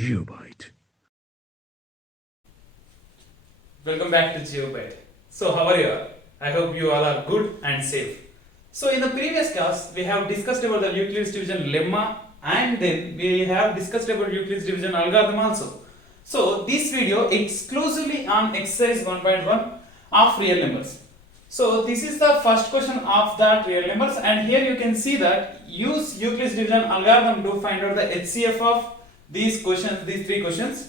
GeoByte. Welcome back to GeoByte. So how are you all? I hope you all are good and safe. So in the previous class we have discussed about the Euclid's division lemma and then we have discussed about Euclid's division algorithm also. So this video exclusively on exercise 1.1 of real numbers. So this is the first question of that real numbers, and here you can see that use Euclid's division algorithm to find out the HCF of these questions, these three questions.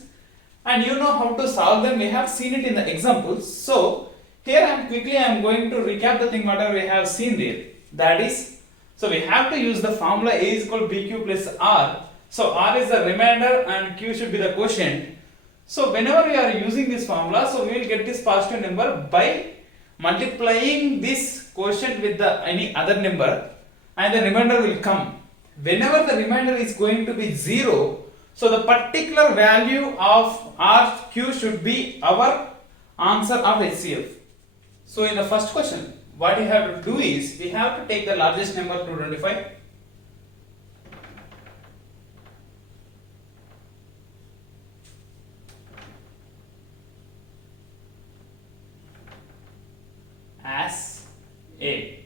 And you know how to solve them. We have seen it in the examples. So here I am going to recap the thing whatever we have seen there. That is, so we have to use the formula A is equal to BQ plus R. So R is the remainder and Q should be the quotient. So whenever we are using this formula, so we will get this positive number by multiplying this quotient with the any other number, and the remainder will come. Whenever the remainder is going to be 0, so the particular value of RQ should be our answer of HCF. So in the first question, what we have to do is, we have to take the largest number 225. As A.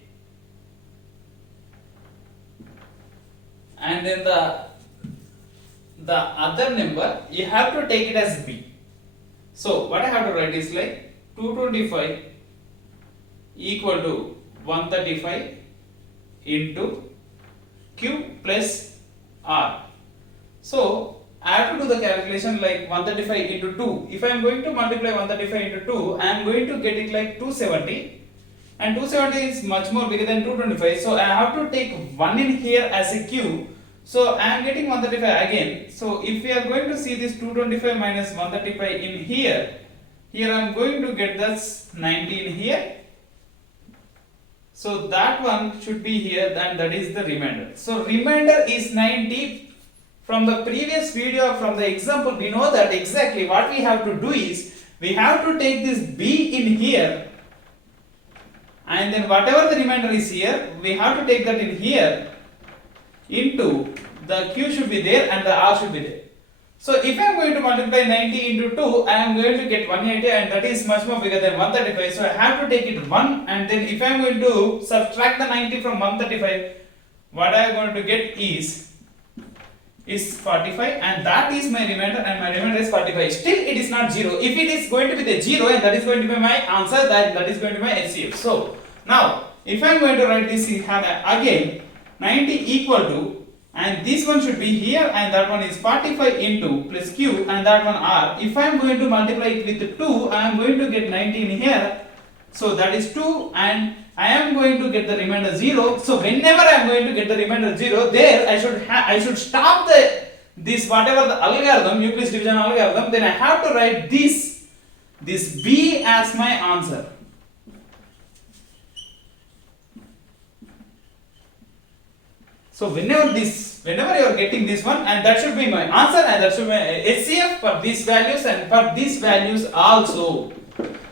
And then the other number you have to take it as B. So what I have to write is like 225 equal to 135 into Q plus R. So I have to do the calculation like 135 into 2. If I am going to multiply 135 into 2, I am going to get it like 270. And 270 is much more bigger than 225. So I have to take 1 in here as a Q. So I am getting 135 again. So if we are going to see this 225 minus 135 in here, here I am going to get this 90 in here. So that one should be here, and that is the remainder. So remainder is 90. From the previous video, from the example, we know that exactly what we have to do is, we have to take this B in here, and then whatever the remainder is here, we have to take that in here into the Q should be there and the R should be there. So if I am going to multiply 90 into 2, I am going to get 180, and that is much more bigger than 135. So I have to take it 1, and then if I am going to subtract the 90 from 135, what I am going to get is 45, and that is my remainder, and my remainder is 45. Still it is not 0. If it is going to be the 0, and that is going to be my answer, that is going to be my HCF. So now if I am going to write this again, 90 equal to, and this one should be here, and that one is 45 into plus Q, and that one R. If I am going to multiply it with 2, I am going to get 90 in here. So that is 2, and I am going to get the remainder 0. So whenever I am going to get the remainder 0, there I should stop this whatever the algorithm, Euclid's division algorithm. Then I have to write this B as my answer. So whenever you are getting this one, and that should be my answer, and that should be my HCF for these values and for these values also.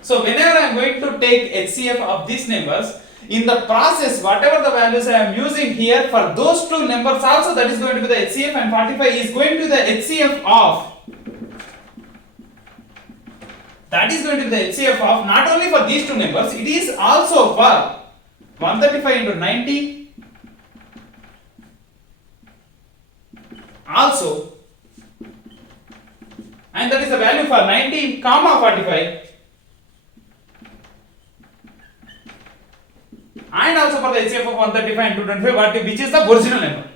So whenever I am going to take HCF of these numbers, in the process whatever the values I am using here for those two numbers also, that is going to be the HCF, and 45 is going to be the HCF of, that is going to be the HCF of not only for these two numbers, it is also for 135 into 90 also, and that is the value for 90 comma 45, and also for the HCF of 135 and 225, which is the original number.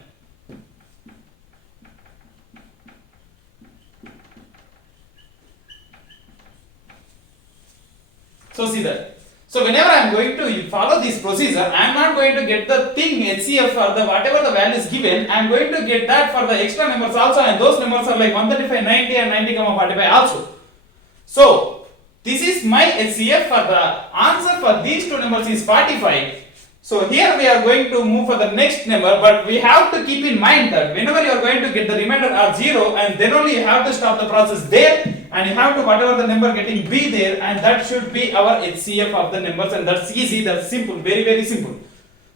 So see that. So whenever I am going to follow this procedure, I am not going to get the thing HCF for the whatever the value is given. I am going to get that for the extra numbers also, and those numbers are like 135, 90 and 90, 45 also. So this is my HCF for the answer for these two numbers is 45. So here we are going to move for the next number, but we have to keep in mind that whenever you are going to get the remainder are 0, and then only you have to stop the process there, and you have to whatever the number getting B there, and that should be our HCF of the numbers, and that's easy, that's simple, very simple.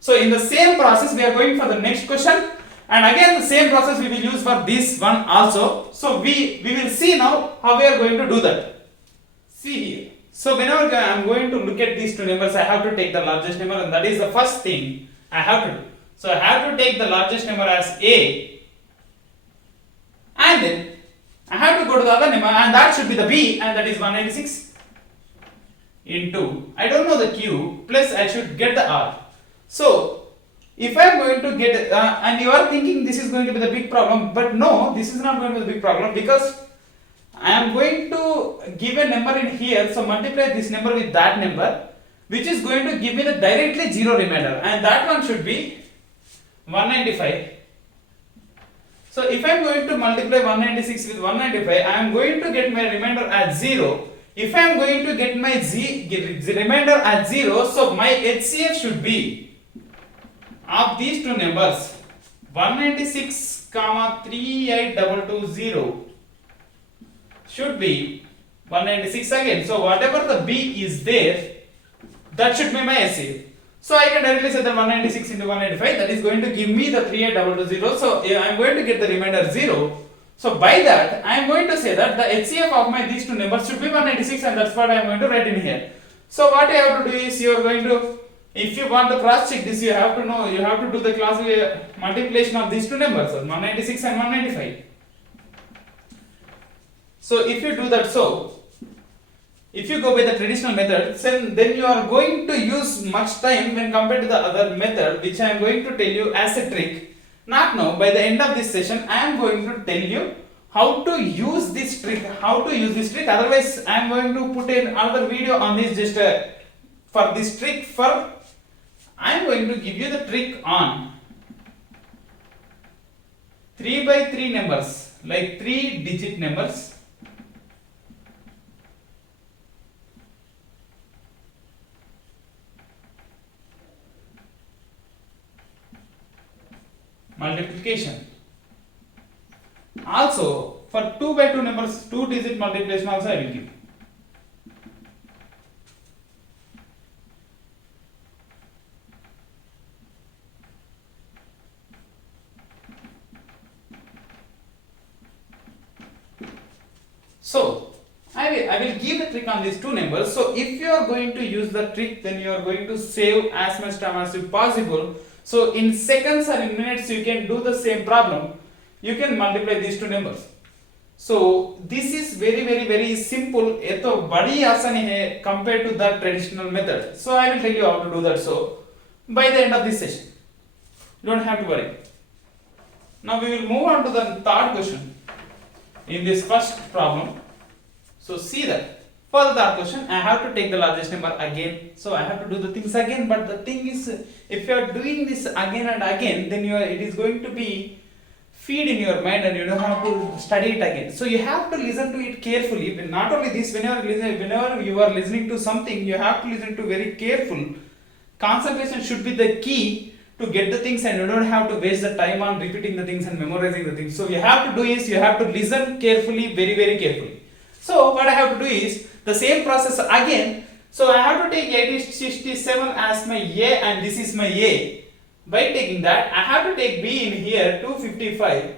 So in the same process we are going for the next question, And again the same process we will use for this one also. So we will see now how we are going to do that. See here. So whenever I am going to look at these two numbers, I have to take the largest number, and that is the first thing I have to do. So I have to take the largest number as A, and then I have to go to the other number, and that should be the B, and that is 196 into, I don't know the Q, plus I should get the R. So if I am going to get, and you are thinking this is going to be the big problem, but no, this is not going to be the big problem, because I am going to give a number in here, so multiply this number with that number, which is going to give me the directly zero remainder, and that one should be 195. So if I am going to multiply 196 with 195, I am going to get my remainder as 0. If I am going to get my remainder as 0, so my HCF should be of these two numbers 196, 38220 should be 196 again. So whatever the B is there, that should be my HCF. So I can directly say that 196 into 185, that is going to give me the 38220. So I am going to get the remainder 0. So by that I am going to say that the HCF of my these two numbers should be 196, and that's what I am going to write in here. So what I have to do is, you are going to, if you want to cross check this, you have to know, you have to do the class multiplication of these two numbers, 196 and 195. So if you do that, so if you go by the traditional method, then you are going to use much time when compared to the other method, which I am going to tell you as a trick. Not now, by the end of this session, I am going to tell you how to use this trick, otherwise I am going to put in another video on this just for this trick. I am going to give you the trick on 3 by 3 numbers, like 3-digit numbers. Multiplication. Also for 2 by 2 numbers, 2-digit multiplication also I will give. So I will give the trick on these two numbers. So if you are going to use the trick, then you are going to save as much time as possible. So in seconds or in minutes you can do the same problem. You can multiply these two numbers. So this is very simple. ये तो बड़ी आसानी है compared to the traditional method. So I will tell you how to do that. So by the end of this session, you don't have to worry. Now we will move on to the third question in this first problem. So see that. For the third question, I have to take the largest number again. So I have to do the things again. But the thing is, if you are doing this again and again, then it is going to be feed in your mind, and you don't have to study it again. So you have to listen to it carefully. But not only this, whenever you are listening to something, you have to listen to very careful. Concentration should be the key to get the things, and you don't have to waste the time on repeating the things and memorizing the things. So you have to do is, you have to listen carefully, very carefully. So what I have to do is the same process again. So I have to take 867 as my A, and this is my A. By taking that, I have to take B in here, 255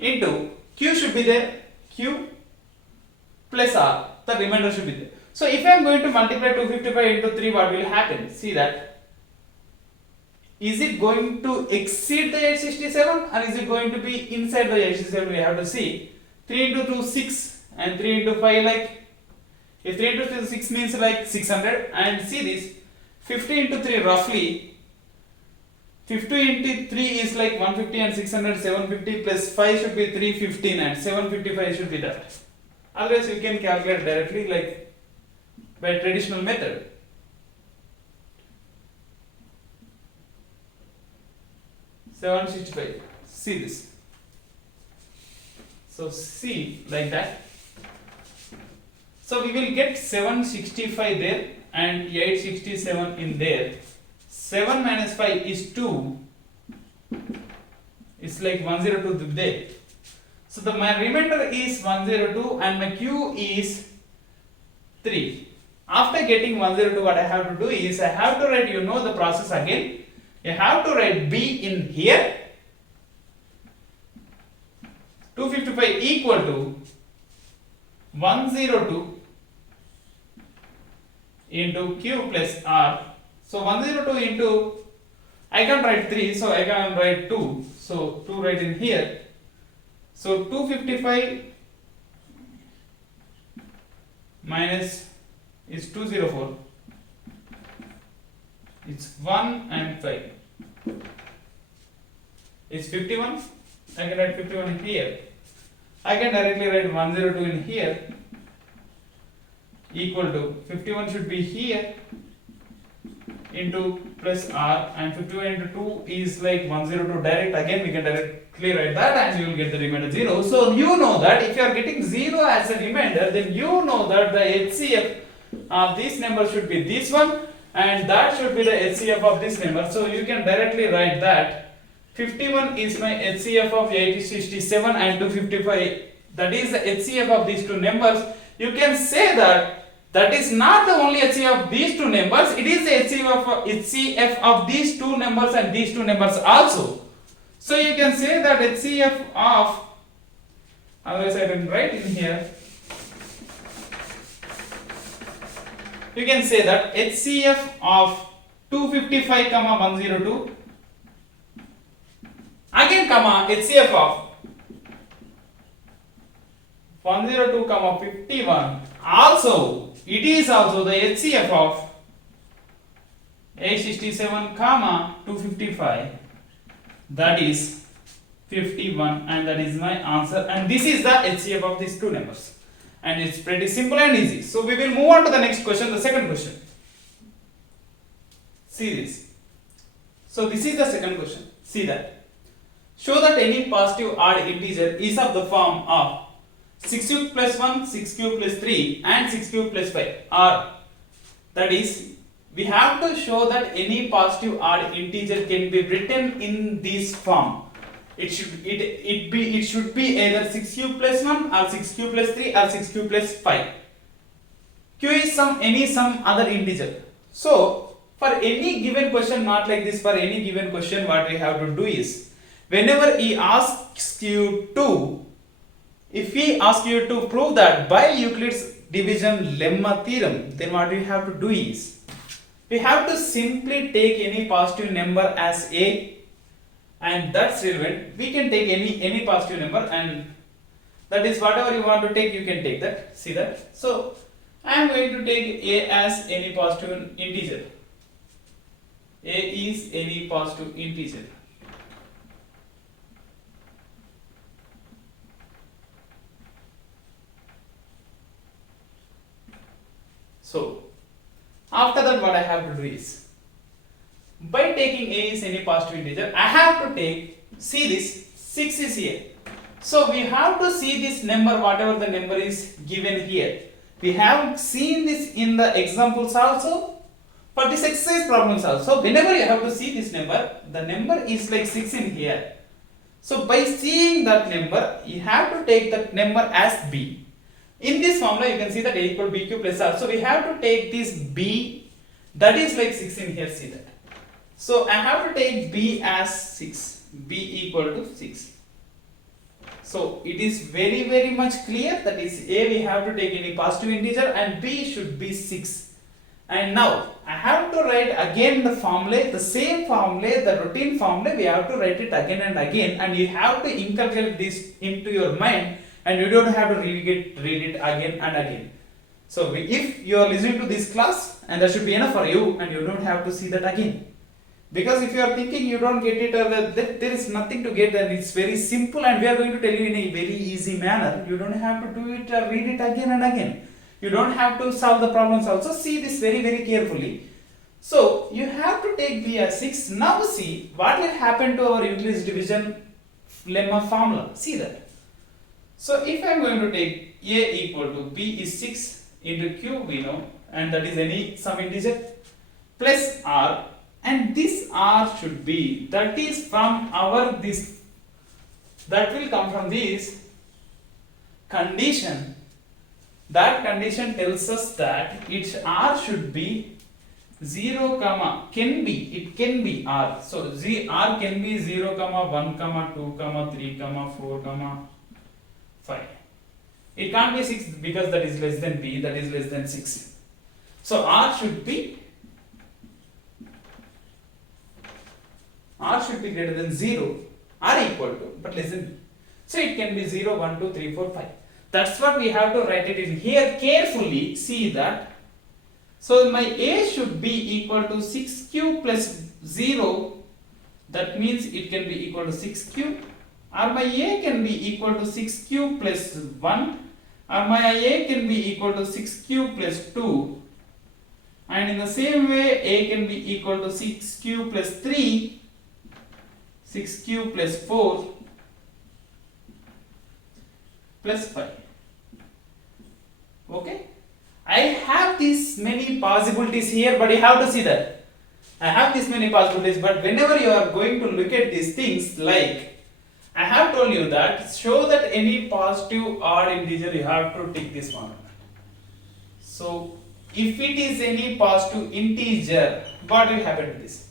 into Q should be there, Q plus R, the remainder should be there. So if I am going to multiply 255 into 3, what will happen? See that. Is it going to exceed the 867, or is it going to be inside the 867? We have to see. 3 into 2, 6. And 3 into 5, like, if 3 into 6 means like 600, and see this, 50 into 3 roughly, 50 into 3 is like 150, and 600, 750 plus 5 should be 315, and 755 should be that. Otherwise you can calculate directly like by traditional method. $765, see this. So see like that. So we will get 765 there and 867 in there. 7 minus 5 is 2. It's like 102 there. So my remainder is 102 and my Q is 3. After getting 102, what I have to do is I have to write, the process again. You have to write B in here 255 equal to 102 into q plus r. So 102 into, I can write 3, so I can write 2, so 2 right in here. So 255 minus is 204, it's 1 and 5, it's 51. I can write 51 in here. I can directly write 102 in here equal to 51 should be here into plus r, and 51 into 2 is like 102 direct. Again we can directly write that and you will get the remainder 0. So you know that if you are getting 0 as a remainder, then you know that the HCF of this number should be this one, and that should be the HCF of this number. So you can directly write that 51 is my HCF of 867 and 255, that is the HCF of these two numbers. You can say that that is not the only HCF of these two numbers, it is the HCF of these two numbers and these two numbers also. So you can say that HCF of, otherwise I will write in here, you can say that HCF of 255 comma 102 again comma HCF of 102 comma 51 also, it is also the HCF of 867 comma 255, that is 51, and that is my answer, and this is the HCF of these two numbers, and it's pretty simple and easy. So we will move on to the next question, the second question. See this. So this is the second question. See that. Show that any positive odd integer is of the form of 6 cube plus 1, 6 cube plus 3 and 6 cube plus 5, or that is, we have to show that any positive odd integer can be written in this form. It should be either 6 cube plus 1 or 6 cube plus 3 or 6 cube plus 5. Q is any other integer. So for any given question, not like this, for any given question what we have to do is, whenever he asks you to, if he asks you to prove that by Euclid's division lemma theorem, then what we have to do is, we have to simply take any positive number as a, and that's relevant. We can take any positive number, and that is whatever you want to take, you can take that. See that? So I am going to take a as any positive integer. A is any positive integer. So after that what I have to do is, by taking a is any positive integer, I have to take, see this, 6 is here. So we have to see this number, whatever the number is given here. We have seen this in the examples also, for this exercise problems also. Whenever you have to see this number, the number is like 6 in here. So by seeing that number, you have to take that number as b. In this formula, you can see that a equal bq plus r. So we have to take this b, that is like 6 in here, see that. So I have to take b as 6, b equal to 6. So it is very much clear that is a, we have to take any positive integer, and b should be 6. And now I have to write again the formula, the same formula, the routine formula, we have to write it again and again, and you have to inculcate this into your mind, and you don't have to read it again and again. So if you are listening to this class, and that should be enough for you, and you don't have to see that again. Because if you are thinking you don't get it, or there is nothing to get, then it's very simple, and we are going to tell you in a very easy manner. You don't have to do it or read it again and again. You don't have to solve the problems also. See this very carefully. So you have to take b as 6. Now see what will happen to our Euclid's division lemma formula. See that. So if I am going to take a equal to b is 6 into q, we know, and that is any some integer, plus r, and this r should be, that is from our this, that will come from this condition. That condition tells us that its r should be 0 comma, can be r. So r can be 0 comma 1 comma 2 comma 3 comma 4 comma 5. It can't be 6 because that is less than b, that is less than 6. So r should be greater than 0 or equal to, but less than b. So it can be 0, 1, 2, 3, 4, 5. That's what we have to write it in here. Carefully see that. So my a should be equal to 6q plus 0. That means it can be equal to 6q, or my a can be equal to 6q plus 1, or my a can be equal to 6q plus 2, and in the same way a can be equal to 6q plus 3, 6q plus 4 plus 5. Okay, I have these many possibilities here, but you have to see that I have this many possibilities, but whenever you are going to look at these things, like I have told you that show that any positive odd integer, you have to take this one. So if it is any positive integer, what will happen to this?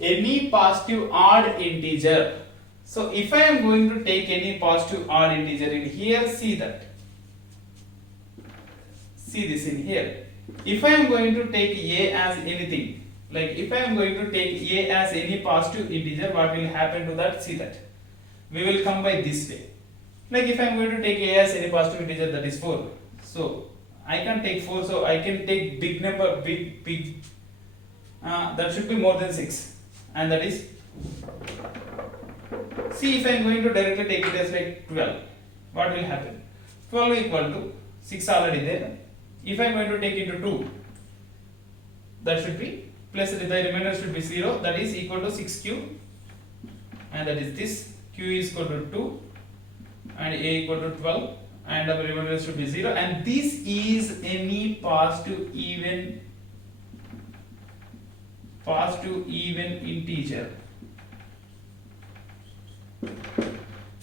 Any positive odd integer. So if I am going to take any positive odd integer in here, see that. See this in here. If I am going to take a as anything, like if I am going to take a as any positive integer, what will happen to that? See that. We will come by this way. Like if I am going to take a as any positive integer, that is 4. So I can take 4, so I can take big number, big, that should be more than 6, and that is, see if I am going to directly take it as like 12, what will happen? 12 equal to 6 already there. If I am going to take into 2, that should be plus the remainder should be 0, that is equal to 6q, and that is this, q is equal to 2 and a equal to 12, and the remainder should be 0, and this is any positive even integer.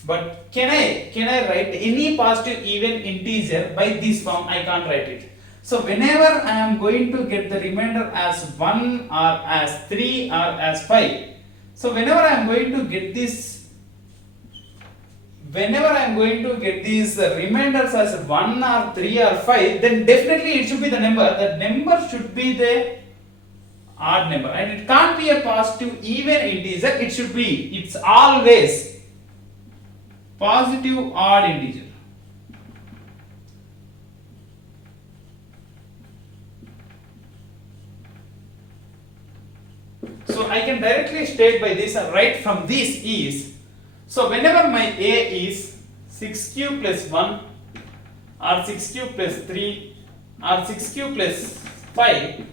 But can I write any positive even integer by this form? I can't write it. So whenever I am going to get the remainder as 1 or as 3 or as 5, so whenever I am going to get these remainders as 1 or 3 or 5, then definitely it should be the number. The number should be the odd number, and it can't be a positive even integer. It's always positive odd integer. So I can directly state by this, right from this is, so whenever my a is 6q plus 1 or 6q plus 3 or 6q plus 5,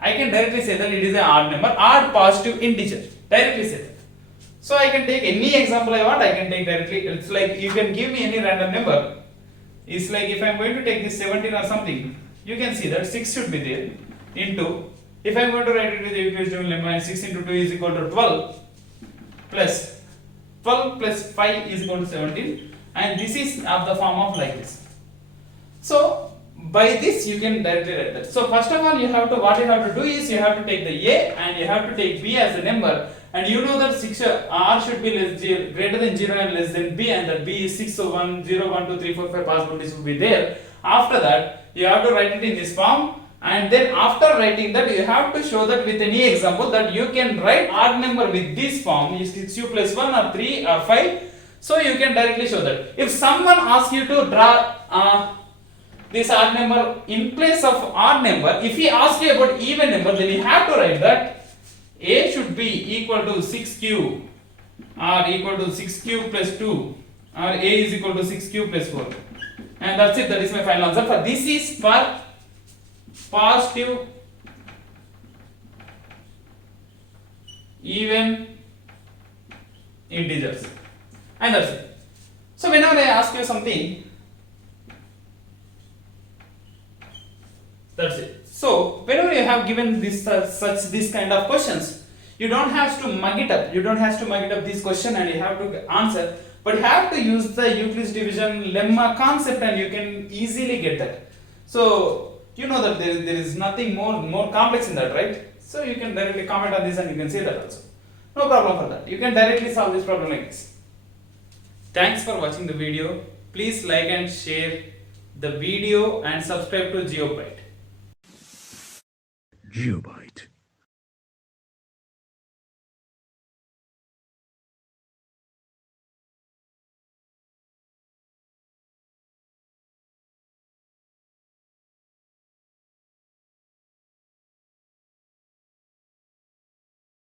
I can directly say that it is an odd number, odd positive integer. Directly say that. So I can take any example I want, I can take directly. It's like you can give me any random number. It's like if I am going to take this 17 or something, you can see that 6 should be there into, if I am going to write it with the equation lemma, 6 into 2 is equal to 12 plus 5 is equal to 17, and this is of the form of like this. So by this you can directly write that. So first of all, what you have to do is you have to take the a and you have to take b as a number, and you know that 6 r should be greater than 0 and less than b, and that b is 6, so 1, 0, 1, 2, 3, 4, 5 possibilities will be there. After that you have to write it in this form, and then after writing that you have to show that with any example that you can write odd number with this form is 6u plus 1 or 3 or 5. So you can directly show that. If someone asks you to draw this odd number in place of odd number, if he asks you about even number, then you have to write that a should be equal to 6q or equal to 6q plus 2, or a is equal to 6q plus 4, and that's it. That is my final answer. For this is for positive even integers, and that's it. So whenever I ask you something, that's it. So whenever you have given this this kind of questions, you don't have to mug it up. You don't have to mug it up this question and you have to answer, but you have to use the Euclid's division lemma concept, and you can easily get that. So you know that there is nothing more complex in that, right? So you can directly comment on this and you can say that also. No problem for that. You can directly solve this problem like this. Thanks for watching the video. Please like and share the video and subscribe to GeoByte. GeoByte.